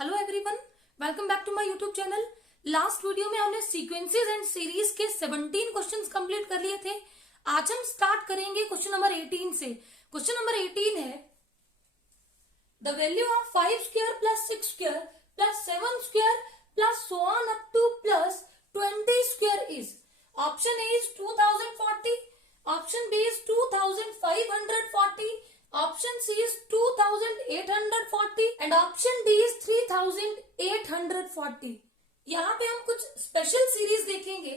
Hello everyone, welcome back to my YouTube channel. Last video में हमने sequences and series के 17 questions complete कर लिए थे। आज हम स्टार्ट करेंगे क्वेश्चन नंबर 18 से। क्वेश्चन नंबर 18 है the value of 5 square plus 6 square plus 7 square plus so on up to plus 20 square is. Option A is 2040, option B is 2540, option C is 2840 and option D is 3840। यहाँ पे हम कुछ special series देखेंगे।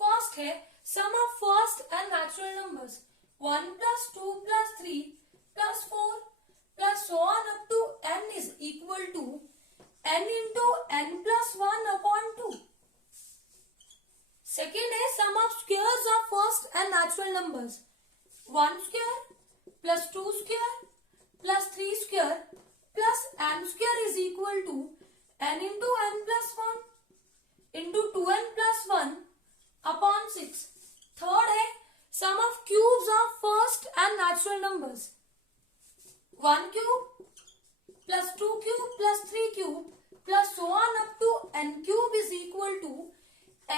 First है sum of first n natural numbers 1 plus 2 plus 3 plus 4 plus so on up to n is equal to n into n plus 1 upon 2। Second है sum of squares of first n natural numbers 1 square plus 2 square plus 3 square plus n square is equal to n into n plus 1 into 2n plus 1 upon 6। Third है sum of cubes of first and natural numbers 1 cube plus 2 cube plus 3 cube plus so on up to n cube is equal to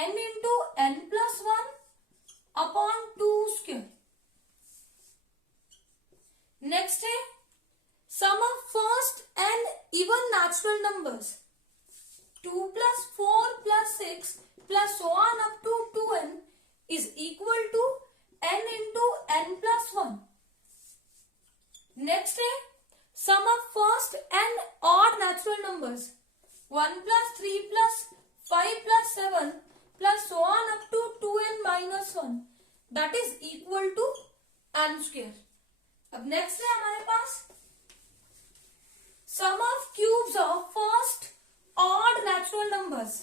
n into n plus 1 upon 2 square। Next है sum of first n even natural numbers 2 plus 4 plus 6 plus so on up to 2n is equal to n into n plus 1। Next है sum of first n odd natural numbers 1 plus 3 plus 5 plus 7 plus so on up to 2n minus 1 that is equal to n square। अब next है हमारे पास sum of cubes of first odd natural numbers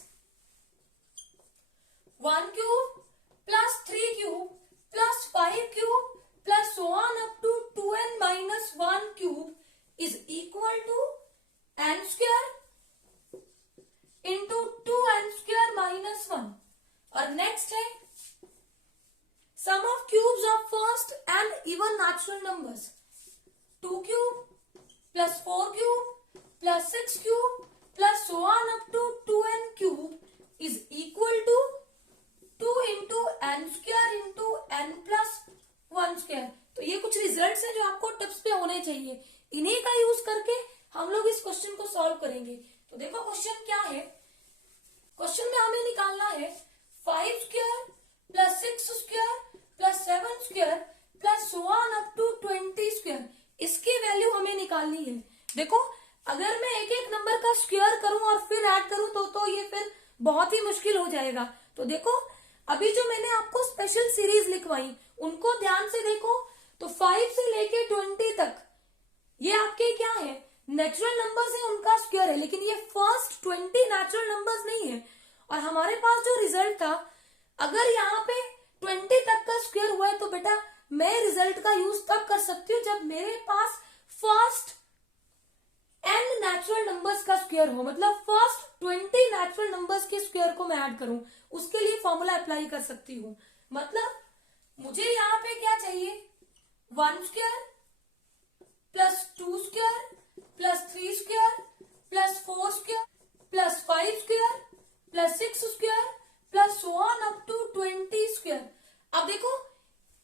1 cube plus 3 cube plus 5 cube plus so on up to 2n minus 1 cube is equal to n square into 2n square minus 1। और next है sum of cubes of first and even natural numbers 2 cube plus 4 cube plus 6 cube plus so on up to 2n cube is equal to 2 into n square into n plus 1 square। तो ये कुछ results हैं जो आपको tips पे होने चाहिए। इन्हीं का यूज करके हम लोग इस क्वेश्चन को सॉल्व करेंगे। तो देखो क्वेश्चन क्या है। क्वेश्चन में हमें निकालना है 5 square plus 6 square plus 7 square plus so on up to 20 square. इसकी वैल्यू हमें निकालनी है। देखो अगर मैं एक एक नंबर का स्क्वायर करूं और फिर ऐड करूं तो ये फिर बहुत ही मुश्किल हो जाएगा। तो देखो अभी जो मैंने आपको स्पेशल सीरीज लिखवाई उनको ध्यान से देखो। तो 5 से लेके 20 तक ये आपके क्या है, नेचुरल नंबर्स है, उनका स्क्वायर है। लेकिन ये फर्स्ट 20 नेचुरल नंबर्स नहीं है। और हमारे पास जो रिजल्ट था, अगर यहाँ पे 20 तक का स्क्वायर हुआ है तो बेटा मैं रिजल्ट का यूज तब कर सकती हूँ जब मेरे पास फर्स्ट n नेचुरल नंबर्स का स्क्वायर हो। मतलब फर्स्ट 20 नेचुरल नंबर्स के स्क्वायर को मैं ऐड करूं, उसके लिए फॉर्मूला अप्लाई कर सकती हूँ। मतलब मुझे यहाँ पे क्या चाहिए, 1 square plus 2 square plus 3 square plus 4 square plus 5 square plus 6 square plus so on up to 20 square. अब देखो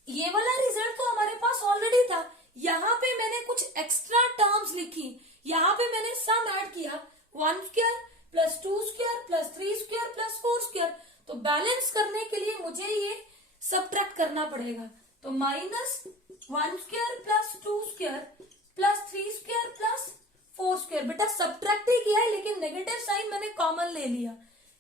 ये वाला रिजल्ट तो हमारे पास ऑलरेडी था। यहाँ पे मैंने कुछ एक्स्ट्रा टर्म्स लिखी। यहाँ पे मैंने सम ऐड किया 1 square plus 2 square plus 3 square plus 4 square. तो बैलेंस करने के लिए मुझे ये सबट्रैक्ट करना पड़ेगा। तो minus 1 square plus 2 square plus 3 square plus 4 square. बेटा सबट्रैक्ट ही किया है लेकिन नेगेटिव साइन मैंने कॉमन ले लिया।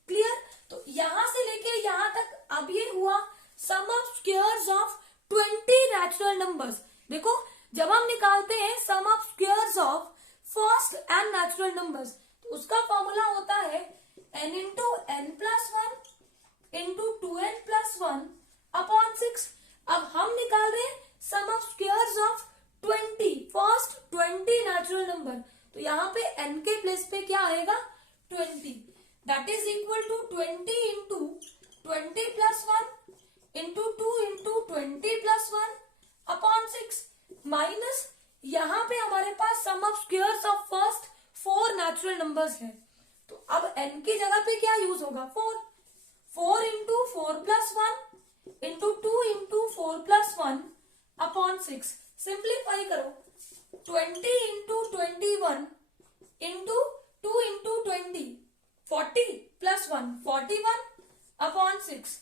क्लियर। तो यहां से लेके यहां तक अब ये हुआ sum of squares of 20 natural numbers. देखो जब हम निकालते हैं sum of squares of first n natural numbers तो उसका फॉर्मूला होता है n into n plus 1 into 2n plus 1 upon 6। अब हम निकाल रहे हैं सम ऑफ स्क्वायर्स ऑफ 20 फर्स्ट 20 नेचुरल नंबर। तो यहाँ पे n के प्लेस पे क्या आएगा, 20। That is equal to 20 into 20 plus 1 into 2 into 20 plus 1 upon 6 minus यहाँ पे हमारे पास sum of squares of first 4 natural numbers है, तो अब n की जगह पे क्या यूज होगा, 4। 4 into 4 plus 1 into 2 into 4 plus 1 upon 6। Simplify करो, 20 into 21 into 2 into 20, 40 plus 1 41 upon 6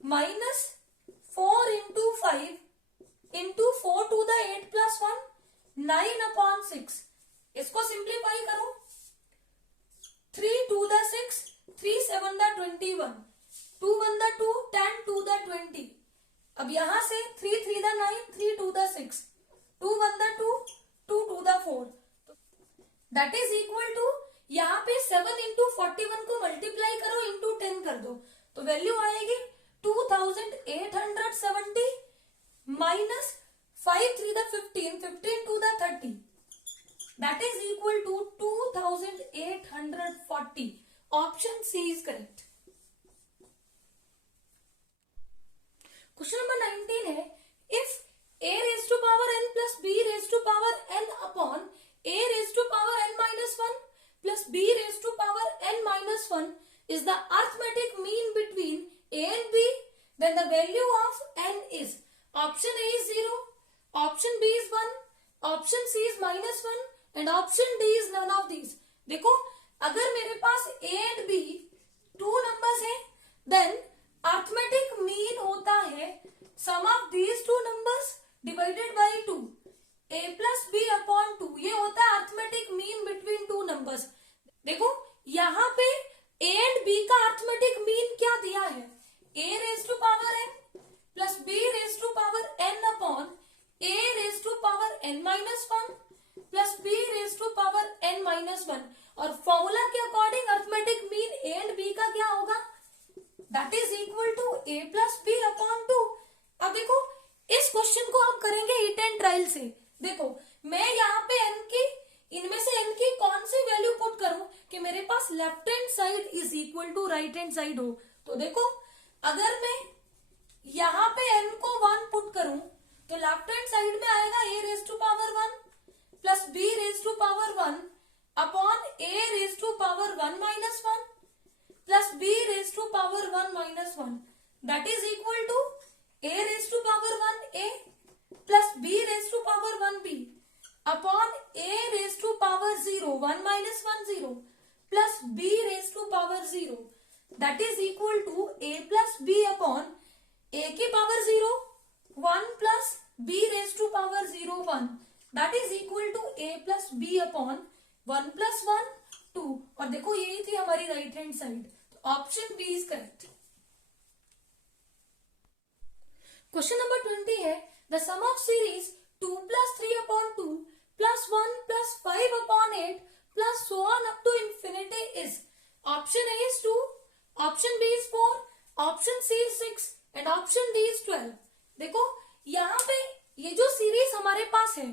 minus 4 into 5 into 4 two the 8 plus 1 9 upon 6। इसको सिंप्लीफाई करो, 3 two the 6, 3 7 the 21, 2 1 the 2, 10 two the 20। अब यहां से 3 3 the 9, 3 two the 6, 2 1 the 2, 2 two the 4, that is equal to, यहाँ पे 7 into 41 को multiply करो, into 10 कर दो, तो वैल्यू आएगी 2870 minus 5 3 the 15, 15 two the 30, that is equal to 2840। Option C is correct. Question number 19 है, if a raised to power n plus b raised to power n upon a raised to power n minus 1 plus b raised to power n minus 1 is the arithmetic mean between a and b, then the value of n is, option A is 0, option B is 1, option C is minus 1 and option D is none of these। देखो, अगर मेरे पास a and b 2 numbers हैं, then arithmetic mean होता है sum of these 2 numbers divided by 2, a plus b upon 2, ये होता है arithmetic mean between 2 numbers। देखो यहाँ पे a and b का arithmetic mean क्या दिया है, a raised to power n plus b raised to power n upon a raised to power n minus 1 plus b raised to power n minus 1, और formula के according arithmetic mean a and b का क्या होगा, that is equal to a plus b upon 2। अब देखो इस question को हम करेंगे ईट एंड ट्रायल से। देखो मैं यहाँ पे n की, इनमें से n की कौन सी वैल्यू पुट करूं कि मेरे पास left hand side is equal to right hand side हो, तो देखो अगर मैं यहाँ पे n को 1 पुट करूं तो लेफ्ट हैंड साइड में आएगा a raise to power 1 plus b raise to power 1 upon a raise to power 1 minus 1 plus b raise to power 1 minus 1, that is equal to a raise to power 1 a plus b raise to power 1 b upon a raise to power 0 1 minus 1 0 plus b raise to power 0, that is equal to a plus b upon a की power 0 1 plus b raise to power 0 1, that is equal to a plus b upon 1 plus 1 2, और देखो यही थी हमारी right hand side, तो option B is correct. Question number 20 है, the sum of series 2 plus 3 upon 2 plus 1 plus 5 upon 8 plus so on up to infinity is, option A is 2, option B is 4, option C is 6 and option D is 12। देखो यहाँ पे ये जो series हमारे पास है,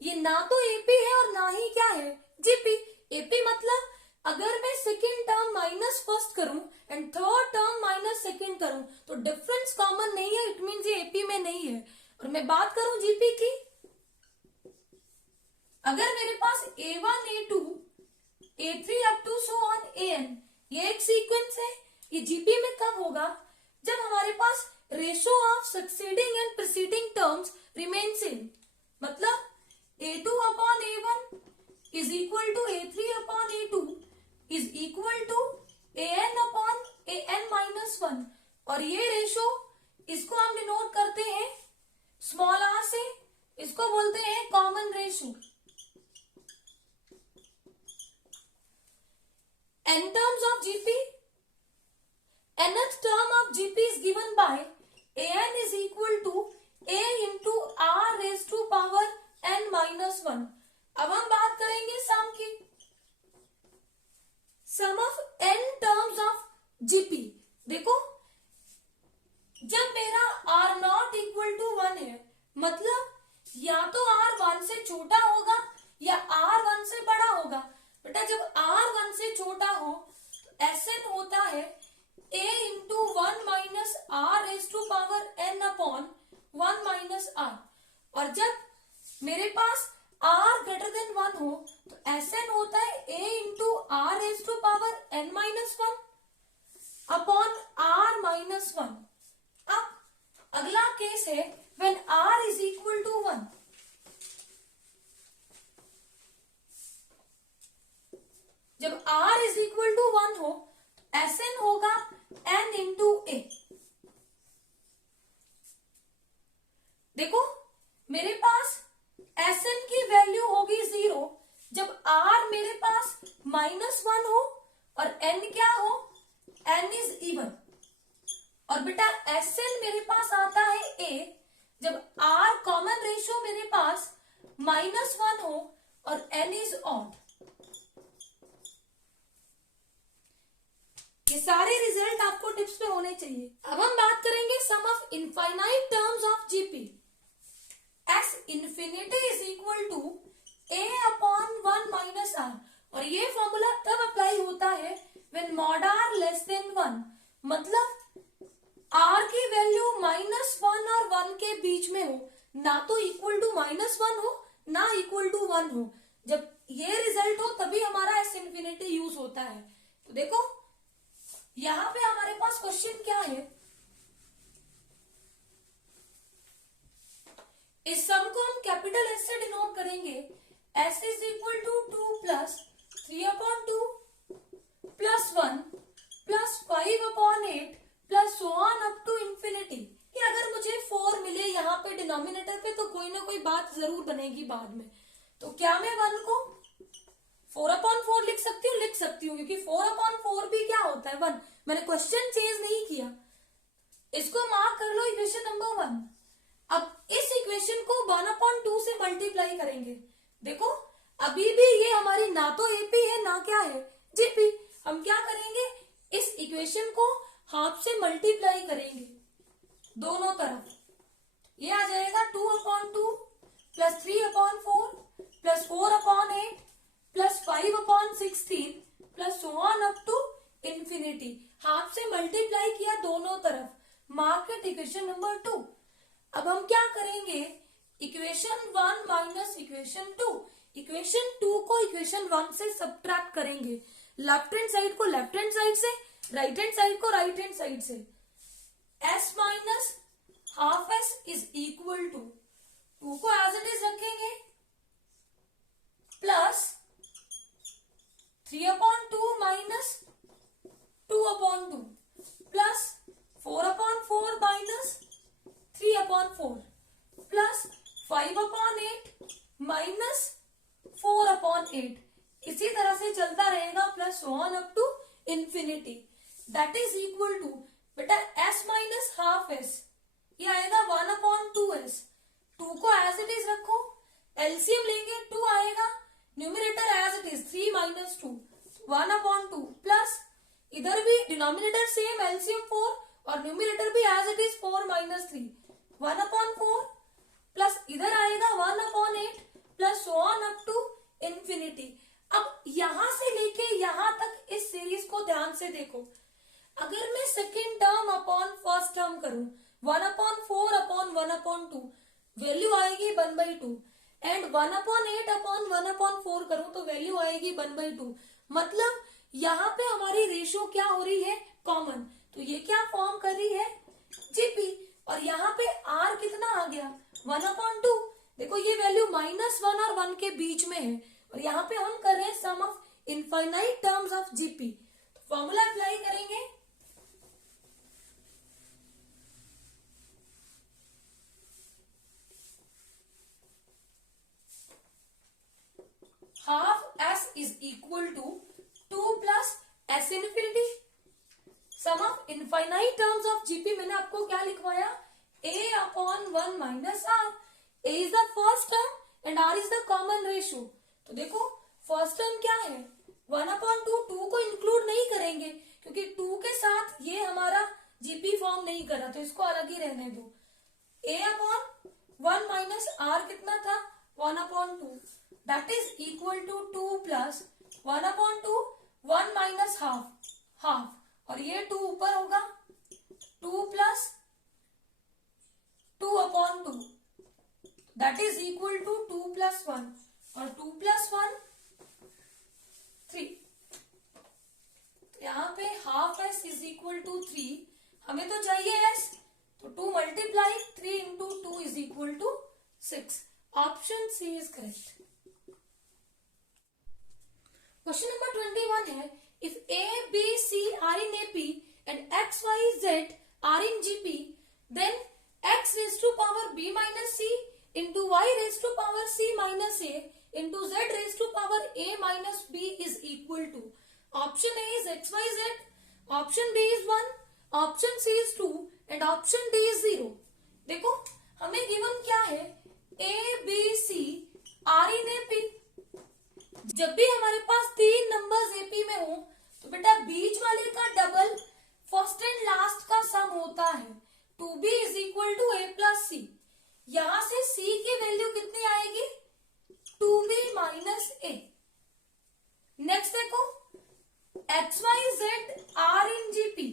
ये ना तो एपी है और ना ही क्या है, जीपी। एपी मतलब अगर मैं सेकेंड टर्म माइनस फर्स्ट करूं and third term minus second करूं तो डिफरेंस कॉमन नहीं है, इट मींस ये एपी में नहीं है। और मैं बात करूं जीपी की, अगर मेरे पास A1 A2 A3 up to so on AN ये एक सीक्वेंस है, ये जीपी में कब होगा, जब हमारे पास ratio of succeeding and preceding terms remain same, मतलब A2 upon A1 is equal to A3 upon A2 is equal to AN upon AN minus 1, और ये रेशो इसको हम डिनोट करते हैं स्मॉल r से, इसको बोलते हैं common ratio. n terms of GP, nth term of GP is given by AN is equal to A into R raised to power n minus 1। अब हम बात करेंगे सम की, sum of n terms of GP। देखो जब मेरा R not equal to 1 है, मतलब या तो R 1 से छोटा होगा या R 1 से बड़ा होगा। बेटा जब R 1 से छोटा हो तो Sn होता है A into 1 minus R raise to power n upon 1 minus R, और जब मेरे पास r ग्रेटर देन 1 हो तो Sn होता है a into R raise to power n minus 1 upon r minus 1। अब अगला केस है when r is equal to 1। जब r इज इक्वल टू 1 हो तो Sn होगा n इंटू a। देखो मेरे पास Sn की वैल्यू होगी 0 जब r मेरे पास -1 हो और n क्या हो, n इज इवन। और बेटा Sn मेरे पास आता है a जब r कॉमन रेशियो मेरे पास -1 हो और n इज ऑड। ये सारे रिजल्ट आपको टिप्स पे होने चाहिए। अब हम बात करेंगे sum of infinite terms of GP. S infinity is equal to a upon 1 minus r। और ये फॉर्मूला तब अप्लाई होता है when mod r less than 1। मतलब r की वैल्यू -1 और 1 के बीच में हो, ना तो इक्वल टू -1 हो ना इक्वल टू 1 हो। जब ये रिजल्ट हो तभी हमारा S infinity यूज होता है। तो देखो यहां पे हमारे पास क्वेश्चन क्या है, इस सम को हम कैपिटल एस से डिनोट करेंगे। S is equal to 2 plus 3/2 plus 1 plus 5/8 plus so on up to infinity. कि अगर मुझे 4 मिले यहाँ पे डिनोमिनेटर पे तो कोई ना कोई बात जरूर बनेगी बाद में। तो क्या मैं 1 को 4/4 लिख सकती हूँ? लिख सकती हूँ, क्योंकि 4/4 भी क्या होता है 1। मैंने क्वेश्चन चेंज नहीं किया। इसको मार्क कर लो इक्वेशन नंबर 1। अब इस इक्वेशन को 1/2 से मल्टीप्लाई करेंगे। देखो अभी भी ये हमारी ना तो एपी है ना क्या है जीपी। हम क्या करेंगे, इस इक्वेशन को हाफ से मल्टीप्लाई करेंगे दोनों तरफ। ये आ जाएगा 2/2 plus 3/4 plus 4/8 plus 5/16 plus so on up to infinity. Half से मल्टीप्लाई किया दोनों तरफ, मार्क इक्वेशन नंबर 2। अब हम क्या करेंगे, इक्वेशन 1 माइनस इक्वेशन 2। इक्वेशन 2 को इक्वेशन 1 से सब्ट्रैक्ट करेंगे। लेफ्ट हैंड साइड को लेफ्ट हैंड साइड से, राइट हैंड साइड को राइट हैंड साइड से। s minus half s is equal to 2 को एज इट इज रखेंगे plus 3/2 minus 2/2 plus 4/4 minus 3/4 plus 5/8 minus 4/8। इसी तरह से चलता रहेगा plus on up to infinity. That is equal to बेटा s माइनस हाफ s, ये आएगा 1/2s। 2 को एज इट इज रखो, एलसीएम लेंगे 2 आएगा, numerator as it is 3 minus 2 1/2 plus इधर भी डिनोमिनेटर सेम एलसीएम 4 और न्यूमरेटर भी as it is 4 minus 3 1/4 plus इधर आएगा 1/8 plus so on up to infinity. अब यहां से लेके यहां तक इस सीरीज को ध्यान से देखो। अगर मैं second term upon first term करूं 1/4 अपॉन 1/2 वैल्यू आएगी 1/2 एंड 1/8 अपॉन 1/4 करूं तो वैल्यू आएगी 1/2। मतलब यहाँ पे हमारी रेशियो क्या हो रही है, कॉमन। तो ये क्या फॉर्म कर रही है, जीपी। और यहाँ पे r कितना आ गया 1/2। देखो ये वैल्यू -1 और 1 के बीच में है और यहाँ पे हम कर रहे हैं sum of infinite terms of GP. तो फॉर्मूला अप्लाई करेंगे, half s is equal to 2 plus s infinity. Sum of infinite terms of GP मैंने आपको क्या लिखवाया, a/1 minus r। a is the first term and r is the common ratio. तो देखो first term क्या है 1/2, 2 को इंक्लूड नहीं करेंगे क्योंकि 2 के साथ ये हमारा जीपी फॉर्म नहीं करा, तो इसको अलग ही रहने दो। a/1 माइनस r कितना था 1/2, that is equal to 2 plus 1/2 1 minus half और ये 2 ऊपर होगा 2 plus 2/2 that is equal to 2 plus 1। और 2 प्लस 1 3। यहाँ पे half S is equal to 3, हमें तो चाहिए एस, तो 2 multiply 3 into 2 is equal to 6। Option C is correct. Question number 21 है, if A B C are in AP and X Y Z are in GP, then x raised to power b minus c into y raised to power c minus a into z raised to power a minus b is equal to, option A is x, y, z, option B is 1, option C is 2 and option D is 0। देखो हमें given क्या है, a b c r in AP। जब भी हमारे पास 3 numbers AP में हो तो बेटा बीच वाले का डबल फर्स्ट एंड लास्ट का सम होता है। 2b is equal to a plus C. यहां से c की वैल्यू कितनी आएगी, 2b माइनस a। नेक्स्ट देखो x y z r in GP,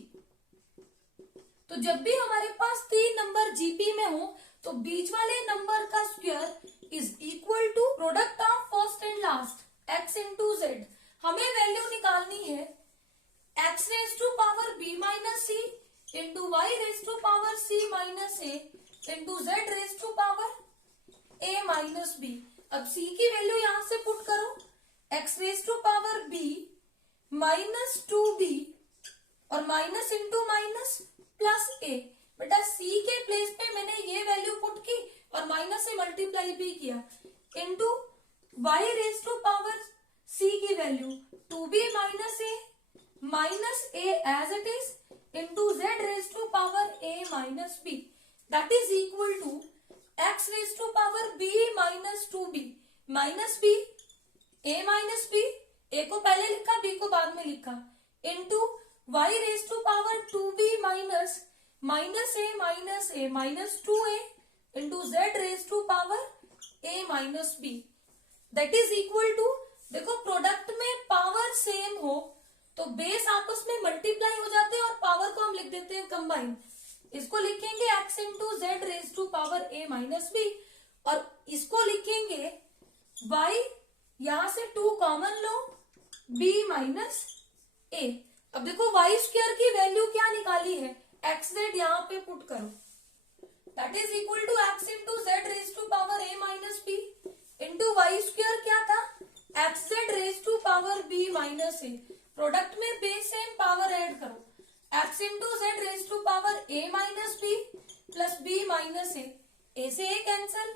तो जब भी हमारे पास 3 नंबर जीपी में हो तो बीच वाले नंबर का square is equal to product of first and last x into जेड। हमें वैल्यू निकालनी है x raise to power b minus C into Y raise to power c minus A into Z raise to power a minus b। अब c की value यहां से put करो, x raise to power b minus 2b और minus into minus plus a। बेटा c के place पे मैंने ये वैल्यू पुट की और माइनस से मल्टीप्लाई भी किया, into y raise to power c की value 2b minus a minus a as it is into z raise to power a minus b, that is equal to x raise to power b minus 2b minus b, a minus b, a को पहले लिखा b को बाद में लिखा, into y raise to power 2b minus minus a minus 2a into z raise to power a minus b, that is equal to, देखो product में power same हो तो बेस आपस में मल्टीप्लाई हो जाते हैं और पावर को हम लिख देते हैं कंबाइन। इसको लिखेंगे x into Z raise to power a minus b और इसको लिखेंगे y, यहां से 2 कॉमन लो, b माइनस a। अब देखो y स्क्वायर की वैल्यू क्या निकाली है, x जेड यहाँ पे पुट करो, that is equal to x into Z raise to power a minus b into Y square क्या था, x जेड raise to power b minus a। Product में बेस सेम पावर ऐड करो, x into Z raise to power a minus b plus b minus a से a cancel,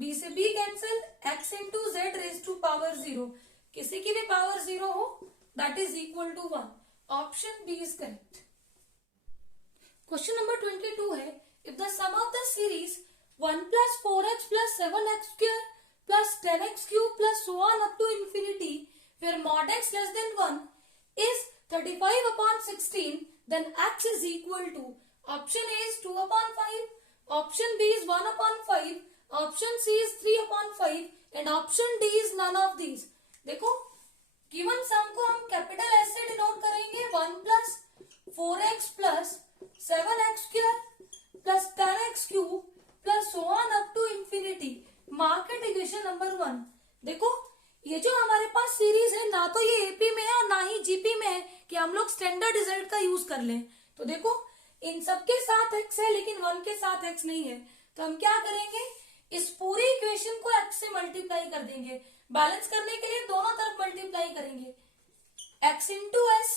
b से b cancel, x into Z raise to power 0, किसी की भी power 0 हो that is equal to 1। Option B is correct. Question number 22 है, if the sum of the series 1 plus 4x plus 7x square plus 10x cube plus so on up to infinity where mod x less than 1 is 35 upon 16, then x is equal to, option A is 2 upon 5, option B is 1 upon 5, option C is 3 upon 5 and option D is none of these। देखो given sum को हम capital S से denote करेंगे, 1 plus 4x plus 7x square plus 10x cube plus so on up to infinity. Mark it equation number 1। देखो ये जो हमारे पास series है ना तो ये एपी में है और ना ही जीपी में है कि हम लोग स्टैंडर्ड रिजल्ट का यूज कर लें। तो देखो इन सबके साथ x है लेकिन 1 के साथ x नहीं है, तो हम क्या करेंगे, इस पूरी इक्वेशन को x से मल्टीप्लाई कर देंगे। बैलेंस करने के लिए दोनों तरफ मल्टीप्लाई करेंगे, x into S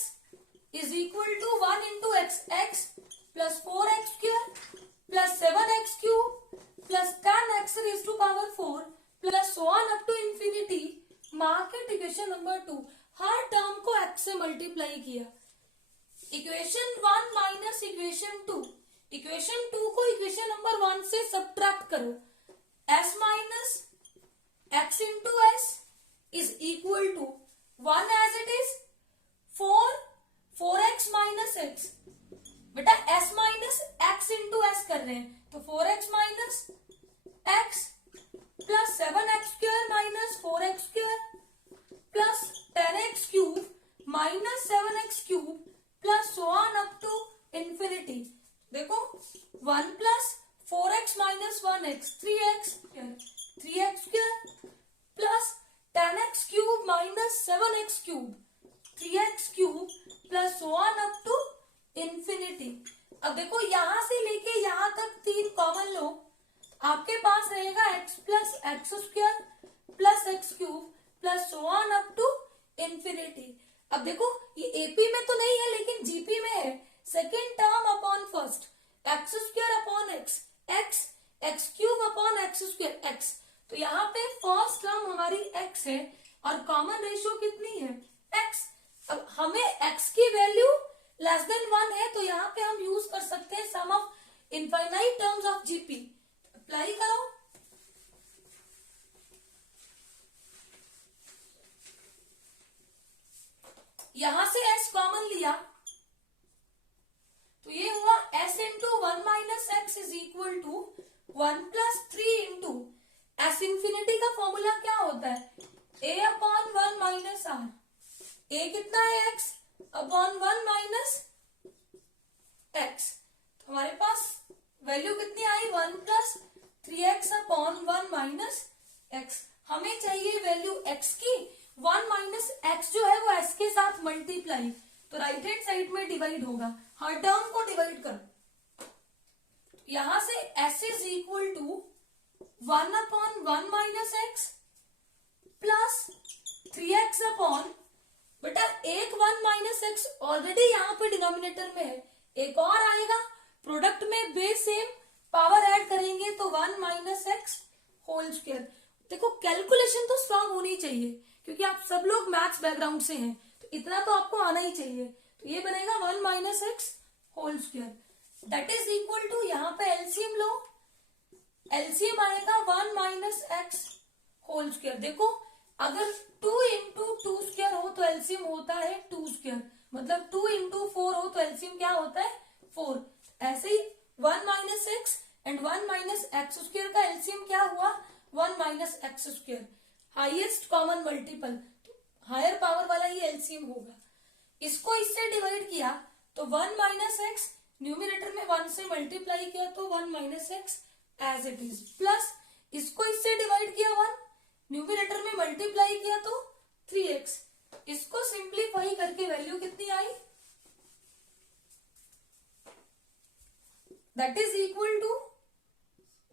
is equal to 1 into X plus 4x square plus 7x cube plus 10x raise to power 4 plus so on up to infinity. Mark it equation number 2, हर term को x से multiply किया। Equation 1 minus equation 2, equation 2 को equation number 1 से subtract करो, s minus x into S is equal to 1 as it is 4x minus x। बेटा s minus x into S कर रहे हैं तो 4x minus x plus 7x square minus 4x square plus 10x cube minus 7x cube plus so on up to infinity. देखो 1 plus 4x minus 1x 3x square plus 10x cube minus 7x cube 3x cube plus so on up to infinity. अब देखो यहां से लेके यहां तक तीन common लो, आपके पास रहेगा x plus x square plus X cube plus so on up to infinity. अब देखो ये एपी में तो नहीं है लेकिन जीपी में है। Second term upon first, x square upon x, x x cube upon x square x. तो यहाँ पे फर्स्ट टर्म हमारी x है और कॉमन रेशियो कितनी है x। अब हमें x की वैल्यू लेस देन 1 है तो यहाँ पे हम यूज कर सकते हैं sum of infinite terms of GP. Apply करो। यहां से s कॉमन लिया तो ये हुआ s into 1 minus X is equal to 1 plus 3 into S infinity का फॉर्मूला क्या होता है a upon 1 minus R. a कितना है x अपॉन 1 माइनस एक्स। तो हमारे पास वैल्यू कितनी आई 1 plus 3x upon 1 minus x. हमें चाहिए वैल्यू x की 1 माइनस एक्स जो है वो s के साथ मल्टीप्लाई, तो राइट हैंड साइड में डिवाइड होगा, हर टर्म को डिवाइड करो। यहां से s is equal to 1 upon 1 minus X plus 3x upon, बेटा एक 1 माइनस एक्स ऑलरेडी यहाँ पे डिनोमिनेटर में है, एक और आएगा, प्रोडक्ट में बेस सेम, पावर ऐड करेंगे तो 1 माइनस एक्स होल स्क्वायर। देखो कैलकुलेशन तो स्ट्रांग होनी चाहिए क्योंकि आप सब लोग मैथ्स बैकग्राउंड से हैं, तो इतना तो आपको आना ही चाहिए। तो ये बनेगा 1 minus x whole square that is equal to, यहाँ पे एलसीएम लो, एलसीएम आएगा 1 माइनस एक्स होल स्क्वायर। देखो अगर 2 इंटू 2 स्क्वायर हो तो एलसीएम होता है 2 स्क्वायर, मतलब 2 इंटू 4 हो तो एलसीएम क्या होता है 4। ऐसे ही 1 minus X and 1 minus X square का एलसीएम क्या हुआ 1 minus X square, highest common multiple, higher power वाला ही एलसीएम होगा। इसको इससे डिवाइड किया तो 1 माइनस एक्स न्यूमिनेटर में 1 से मल्टीप्लाई किया तो 1 minus X as it is, plus इसको इससे डिवाइड किया 1, न्यूमिनेटर में मल्टीप्लाई किया तो 3x। इसको सिंप्लीफाई करके वैल्यू कितनी आई that is equal to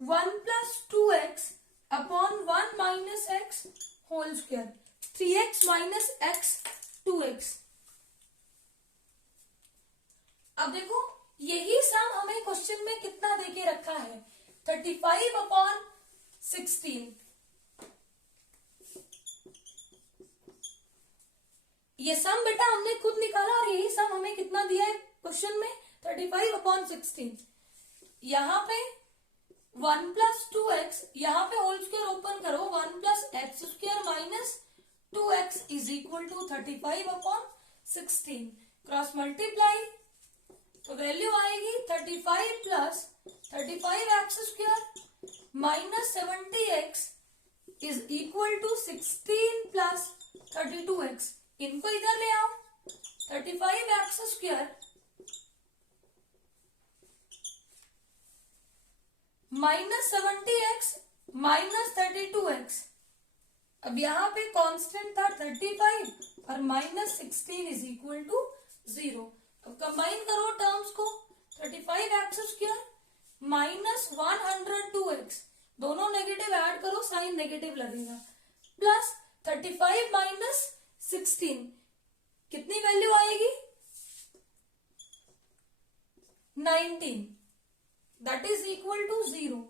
1 plus 2x upon 1 minus x whole square, 3x minus x 2x। अब देखो यही सम हमें क्वेश्चन में कितना देके रखा है 35 अपॉन 16। ये सम बेटा हमने खुद निकाला और यही सम हमें कितना दिया है क्वेश्चन में 35 अपॉन 16। यहाँ पे 1 प्लस 2x, यहाँ पे होल स्क्वायर ओपन करो, 1 plus x square minus 2x is equal to 35 upon 16, cross multiply तो वैल्यू आएगी 35 plus 35 x square minus 70x is equal to 16 plus 32x। इनको इधर ले आओ, 35 x square minus 70x minus 32x। अब यहाँ पे कांस्टेंट था 35 और माइनस 16 इज इक्वल टू 0। अब कंबाइन करो टर्म्स को, 35 एक्स स्क्वायर माइनस 102x, दोनों नेगेटिव ऐड करो साइन नेगेटिव लगेगा, प्लस 35 माइनस 16 कितनी वैल्यू आएगी 19 दैट इज इक्वल टू 0।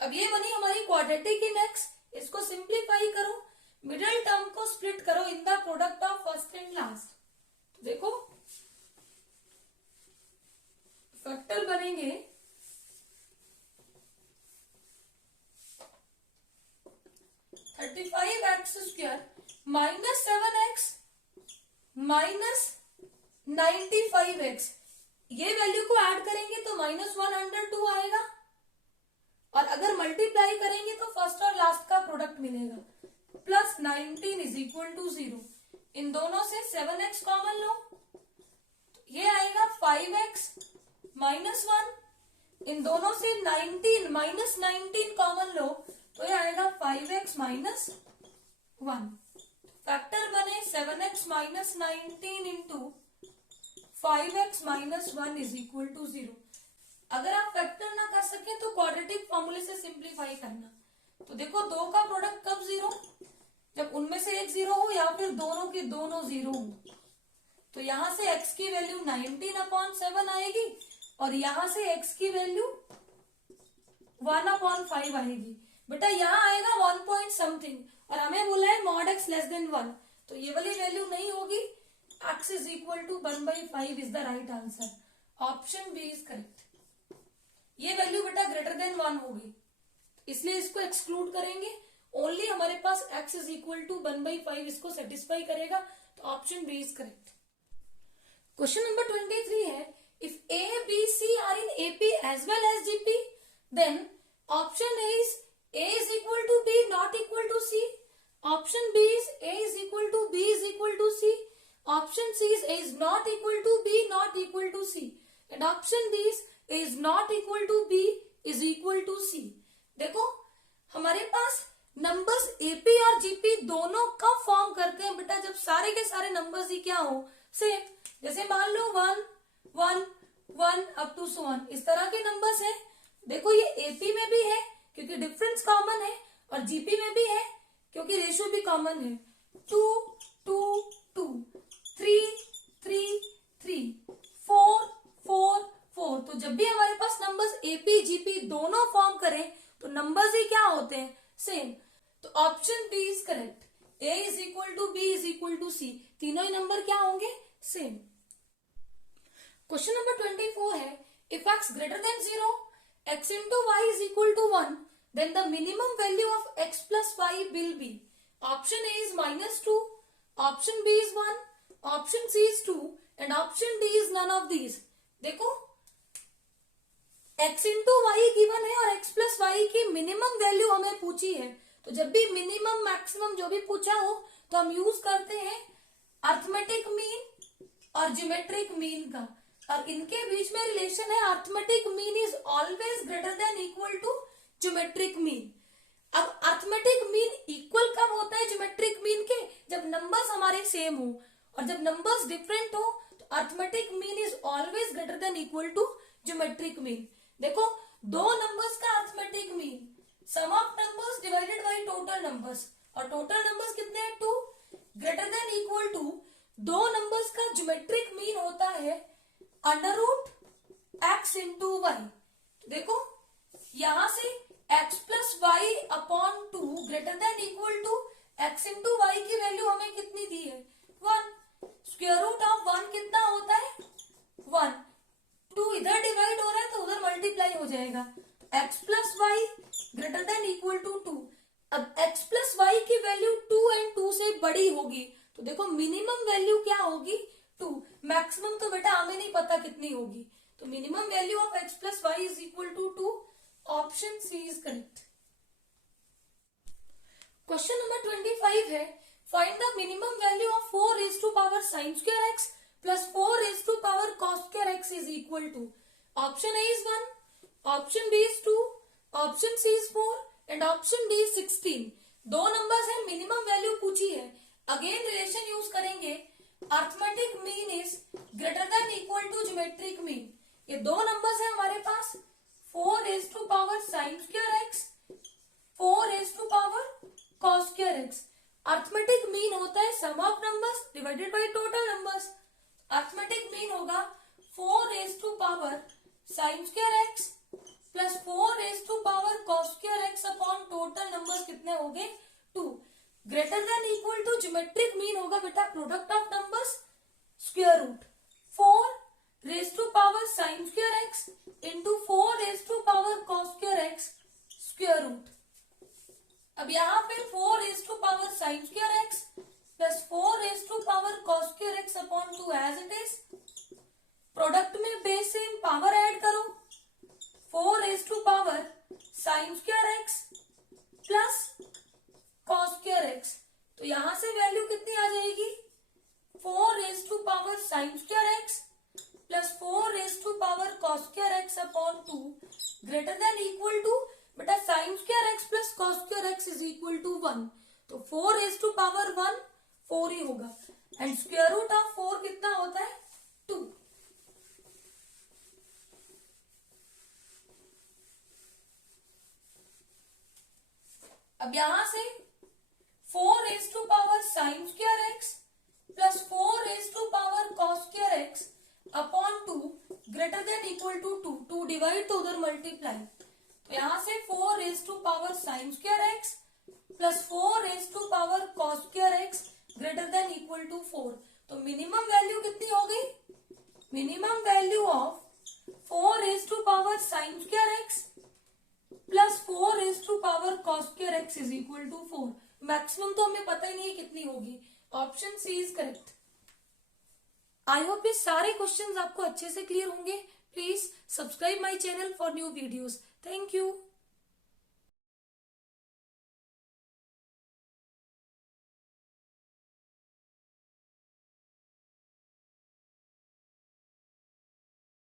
अब ये बनी हमारी क्वाड्रेटिक इन एक्स, इसको सिंप्लीफाई करो, मिडिल टर्म को स्प्लिट करो in the product of first and last. तो देखो फैक्टर बनेंगे 35 x square minus 7x minus 95x, ये वैल्यू को ऐड करेंगे तो माइनस 102 आएगा, और अगर मल्टीप्लाई करेंगे तो फर्स्ट और लास्ट का प्रोडक्ट मिलेगा, प्लस 19 इज इक्वल टू 0। इन दोनों से 7x कॉमन लो, ये आएगा 5x माइनस 1, इन दोनों से 19 माइनस 19 कॉमन लो तो ये आएगा 5x माइनस 1। फैक्टर बने 7x minus 19 into 5x minus 1 is equal to 0। अगर आप फैक्टर ना कर सके तो क्वाड्रेटिक फॉर्मूले से सिंप्लीफाई करना। तो देखो दो का प्रोडक्ट कब जीरो, जब उनमें से एक जीरो हो या फिर दोनों के दोनों जीरो हो। तो यहां से x की वैल्यू 19/7 आएगी और यहां से x की वैल्यू 1/5 आएगी। बेटा यहाँ आएगा 1 पॉइंट समथिंग और हमें बोला है मॉड x लेस देन 1, तो ये वाली वैल्यू नहीं होगी। x is equal to 1/5 is the right answer. Option B is correct. ये वैल्यू बेटा ग्रेटर देन 1 होगी, इसलिए इसको एक्सक्लूड करेंगे। ओनली हमारे पास x इज इक्वल टू 1/5 इसको सेटिस्फाई करेगा, तो option B is correct. Question number 23 है, if A, B, C are in AP as well as GP, then option A is A is equal to B not equal to C. Option B is A is equal to B is equal to C. Option C is A is not equal to B not equal to C. And option D is A is not equal to B is equal to C. देखो हमारे पास numbers AP और GP दोनों कब form करते हैं बेटा, जब सारे के सारे नंबर्स ही क्या हो, सेम। जैसे मान लो 1 1 1 अप टू 1 इस तरह के नंबर्स हैं। देखो ये AP में भी है क्योंकि डिफरेंस कॉमन है और GP में भी है क्योंकि रेशियो भी कॉमन है। 2 2 2 3 3 3 4 4 4। तो जब भी हमारे पास नंबर्स AP GP दोनों फॉर्म करें तो नंबर्स ही क्या होते हैं, सेम। तो option B is correct. A is equal to B is equal to C, तीनों ही नंबर क्या होंगे, सेम। क्वेश्चन नंबर 24 है, if x greater than 0, x into y is equal to 1, then the minimum value of x plus y will be. Option A is -2, option B is 1, option C is 2 and option D is none of these. देखो x into y given है और x plus y की minimum value हमें पूछी है, तो जब भी मिनिमम मैक्सिमम जो भी पूछा हो तो हम यूज करते हैं अर्थमेटिक मीन और ज्योमेट्रिक मीन का, और इनके बीच में रिलेशन है arithmetic mean is always greater than equal to geometric mean. अब अर्थमेटिक मीन इक्वल कब होता है ज्योमेट्रिक मीन के, जब नंबर्स हमारे सेम हो, और जब नंबर्स डिफरेंट हो तो arithmetic mean is always greater than equal to geometric mean. देखो दो नंबर्स का arithmetic mean sum of numbers divided by total numbers, और टोटल नंबर्स कितने हैं 2, ग्रेटर देन इक्वल टू दो नंबर्स का ज्योमेट्रिक मीन होता है under root x into y. देखो यहां से x plus y upon 2 greater than equal to x into y की वैल्यू हमें कितनी दी है 1, स्क्वायर रूट ऑफ 1 कितना होता है 1, 2 इधर डिवाइड हो रहा है तो उधर मल्टीप्लाई हो जाएगा, x plus y greater than equal to 2। अब x प्लस वाई की वैल्यू 2 एंड 2 से बड़ी होगी, तो देखो मिनिमम वैल्यू क्या होगी 2, मैक्सिमम तो बेटा हमें नहीं पता कितनी होगी, तो minimum value of x plus y is equal to 2। Option C is correct. Question number 25 है, find the minimum value of 4 raise to power sine square x plus 4 raise to power cos square x is equal to. Option A is 1, option B is 2, option C is 4 and option D is 16। दो numbers है, minimum value पूछी है, again relation use करेंगे arithmetic mean is greater than equal to geometric mean. ये दो numbers है हमारे पास 4 raise to power sine square x 4 raise to power cos square x। Arithmetic mean होता है sum of numbers divided by total numbers. Arithmetic mean होगा 4 raise to power sine square x plus 4 raise to power cos square x upon total numbers कितने हो गए 2। Greater than equal to geometric mean होगा बेटा product of numbers square root 4 raise to power sine square x into 4 raise to power cos square x square root. अब यहाँ पे 4 raise to power sine square x plus 4 raise to power cos square x upon 2 as it is. Product में base same power add करो, 4 raise to power sine square x plus cos square x, तो यहां से value कितनी आ जाएगी 4 raise to power sine square x plus 4 raise to power cos square x upon 2 greater than equal to बेटा sine square x plus cos square x is equal to 1, तो 4 raise to power 1 4 ही होगा and square root of 4 कितना होता है 2। अब यहां से 4 raise to power sine square x plus 4 raise to power cos square x upon 2 greater than equal to 2, 2 divide तो उधर मल्टीप्लाई, तो यहां से 4 raise to power sine square x plus 4 raise to power cos square x greater than equal to 4। तो minimum value कितनी हो गई, minimum value of 4 raise to power sine square x plus 4 raise to power cos square x is equal to 4। Maximum तो हमें पता ही नहीं है कितनी होगी, option C is correct. I hope ये सारे क्वेश्चंस आपको अच्छे से क्लियर होंगे। Please subscribe my channel for new videos. Thank you.